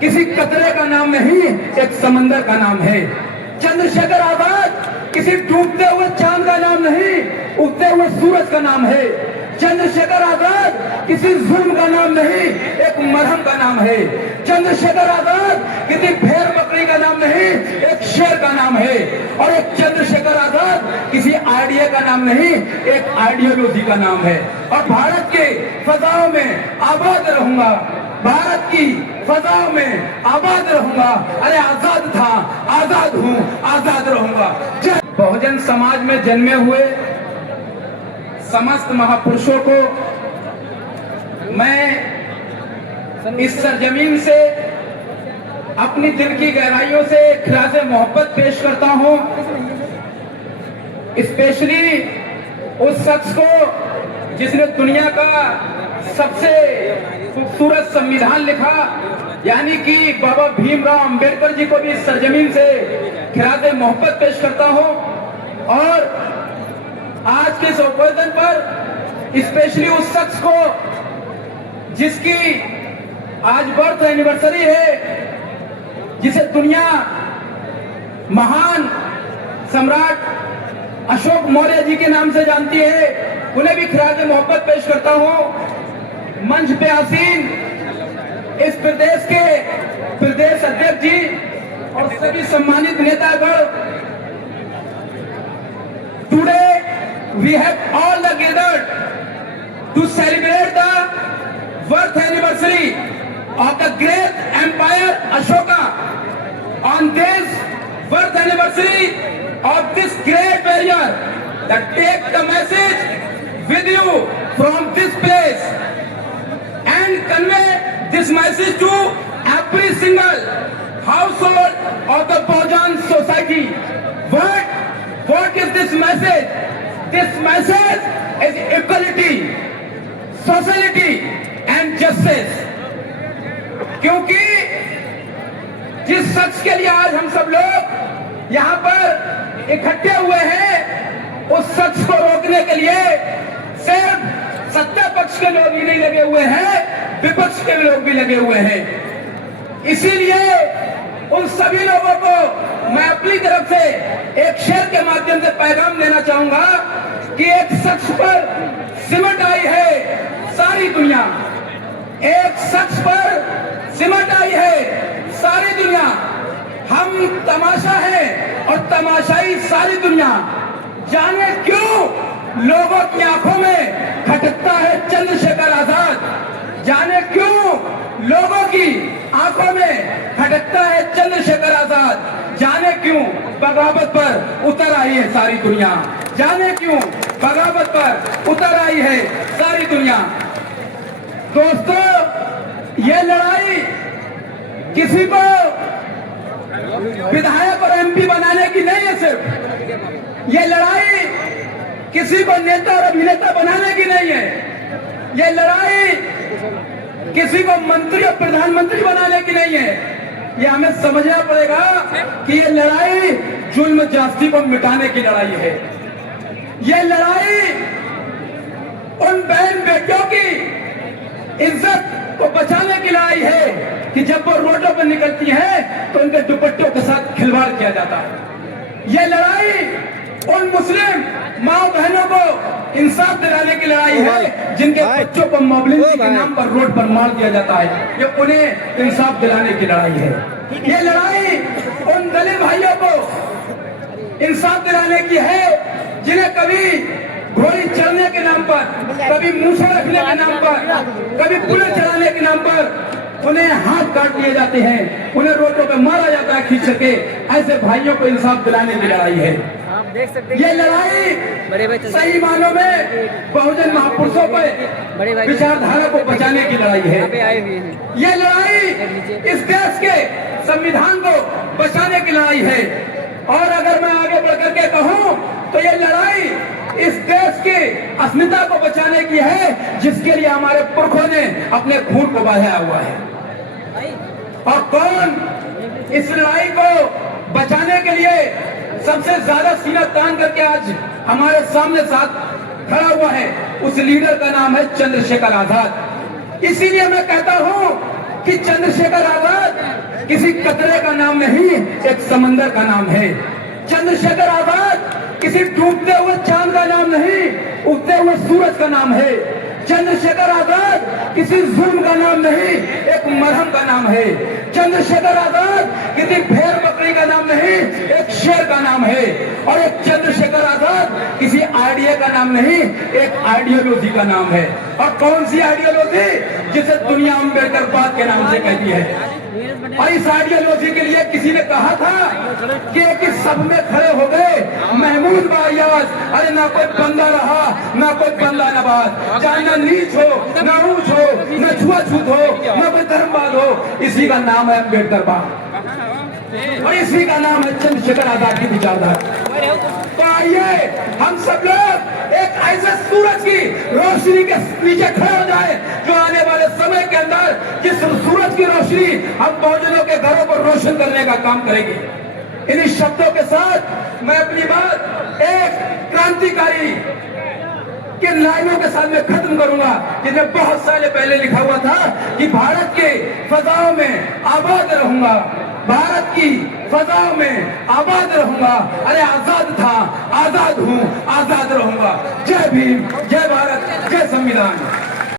किसी कतरे का नाम नहीं, एक समंदर का नाम है। चंद्रशेखर आजाद किसी डूबते हुए चांद का नाम नहीं, उगते हुए सूरज का नाम है। चंद्रशेखर आजाद किसी जुल्म का नाम नहीं, एक मरहम का नाम है। चंद्रशेखर आजाद किसी भेड़ बकरी का नाम नहीं, एक शेर का नाम है। और एक चंद्रशेखर आजाद किसी आइडिया का नाम नहीं, एक आइडियोलॉजी का नाम है। और भारत के फजाओं में आबाद रहूंगा, भारत की फजाओं में आबाद रहूंगा। अरे आजाद था, आजाद हूं, आजाद रहूंगा। बहुजन समाज में जन्मे हुए समस्त महापुरुषों को मैं इस सरजमीन से अपनी दिल की गहराइयों से खिराज मोहब्बत पेश करता हूं। स्पेशली उस शख्स को जिसने दुनिया का सबसे खूबसूरत संविधान लिखा, यानी कि बाबा भीमराव अंबेडकर जी को भी इस सरजमीन से खिराज मोहब्बत पेश करता हूं। और आज के इस ओकेजन पर स्पेशली उस शख्स को जिसकी आज बर्थ एनिवर्सरी है, जिसे दुनिया महान सम्राट अशोक मौर्य जी के नाम से जानती है, उन्हें भी खिराज मोहब्बत पेश करता हूं। मंच पे आसीन इस प्रदेश के प्रदेश अध्यक्ष जी और सभी सम्मानित नेतागण, today we have all gathered to celebrate the birth anniversary of the great empire Ashoka. On this birth anniversary of this great warrior, that take the message with you from this place and convey this message to every single household of the Bahujan society. What is this message? This message is equality, sociality and justice. क्योंकि जिस शख्स के लिए आज हम सब लोग यहाँ पर इकट्ठे हुए हैं, उस शख्स को रोकने के लिए सिर्फ सत्ता पक्ष के लोग ही नहीं लगे हुए हैं, विपक्ष के लोग भी लगे हुए हैं। इसीलिए उन सभी लोगों को मैं अपनी तरफ से एक शेर के माध्यम से पैगाम देना चाहूंगा कि एक शख्स पर सिमट आई है सारी दुनिया, एक शख्स पर सिमट आई है सारी दुनिया। हम तमाशा है और तमाशाई सारी दुनिया। जाने क्यों लोगों की आंखों में खटकता है चंद्रशेखर आजाद, जाने क्यों लोगों की आंखों में खटकता है चंद्रशेखर आजाद, जाने क्यों बगावत पर उतर आई है सारी दुनिया, जाने क्यों बगावत पर उतर आई है सारी दुनिया। दोस्तों, ये लड़ाई किसी को विधायक और एमपी बनाने की नहीं है, सिर्फ ये लड़ाई किसी को नेता और अभिनेता बनाने की नहीं है। ये लड़ाई किसी को मंत्री और प्रधानमंत्री बनाने की नहीं है। ये हमें समझना पड़ेगा कि ये लड़ाई जुल्म जास्ती को मिटाने की लड़ाई है। ये लड़ाई उन बहन बेटियों की इज्जत को बचाने की लड़ाई है कि जब वो रोडों पर निकलती हैं तो उनके दुपट्टों के साथ खिलवाड़ किया जाता है। ये लड़ाई उन मुस्लिम माँ बहनों को इंसाफ दिलाने की लड़ाई है जिनके बच्चों को मोबिलिटी के नाम पर रोड पर मार दिया जाता है। ये उन्हें इंसाफ दिलाने की लड़ाई है। ये लड़ाई उन दलित भाइयों को इंसाफ दिलाने की है जिन्हें कभी घोड़ी चढ़ने के नाम पर, कभी मूछें रखने के नाम पर, कभी पुलिस चढ़ाने के नाम पर उन्हें हाथ काट दिए जाते हैं, उन्हें रोडों पर मारा जाता है खींच के। ऐसे भाइयों को इंसाफ दिलाने की लड़ाई है। देख सकते ये लड़ाई सही मानों में बहुजन महापुरुषों पर विचारधारा को बचाने की लड़ाई है। ये लड़ाई इस देश के संविधान को बचाने की लड़ाई है। और अगर मैं आगे बढ़कर के कहूँ तो ये लड़ाई इस देश की अस्मिता को बचाने की है जिसके लिए हमारे पुरखों ने अपने खून को बहाया हुआ है। और कौन इस लड़ाई को बचाने के लिए सबसे ज्यादा सीना तान करके आज हमारे सामने साथ खड़ा हुआ है, उस लीडर का नाम है चंद्रशेखर आजाद। इसीलिए मैं कहता हूं कि चंद्रशेखर आजाद किसी कतरे का नाम नहीं, एक समंदर का नाम है। चंद्रशेखर आजाद किसी डूबते हुए चांद का नाम नहीं, उगते हुए सूरज का नाम है। चंद्रशेखर आजाद किसी जुल्म का नाम नहीं, एक मरहम का नाम है। चंद्रशेखर आजाद किसी भेड़ बकरी का नाम नहीं, एक शेर का नाम है। और एक चंद्रशेखर आजाद किसी आइडिया का नाम नहीं, एक आइडियोलॉजी का नाम है। और कौन सी आइडियोलॉजी? जिसे दुनिया अम्बेडकरवाद के नाम से कहती है। और इस आइडियोलॉजी के लिए किसी ने कहा था कि सब में खड़े हो गए महमूद बायाज, अरे ना कोई बंदा रहा ना कोई बंदा नवाज, चाहे ना नीच हो ना ऊंच हो ना छुआछूत हो ना कोई धर्मवाद हो, इसी का नाम है अम्बेडकरवाद और इसी का नाम है चंद्रशेखर आजाद की विचारधारा। तो आइए हम सब लोग एक ऐसे सूरज की रोशनी के नीचे खड़े हो जाए जो आने वाले समय के अंदर जिस सूरज की रोशनी हम बहुजनों के घरों को रोशन करने का काम करेगी। इन्हीं शब्दों के साथ मैं अपनी बात एक क्रांतिकारी के लाइनों के साथ में खत्म करूंगा, जिन्हें बहुत साल पहले लिखा हुआ था कि भारत के फजाओं में आबाद रहूंगा, भारत की फजाओं में आबाद रहूंगा। अरे आजाद था, आजाद हूं, आजाद रहूंगा। जय भीम, जय भारत, जय संविधान।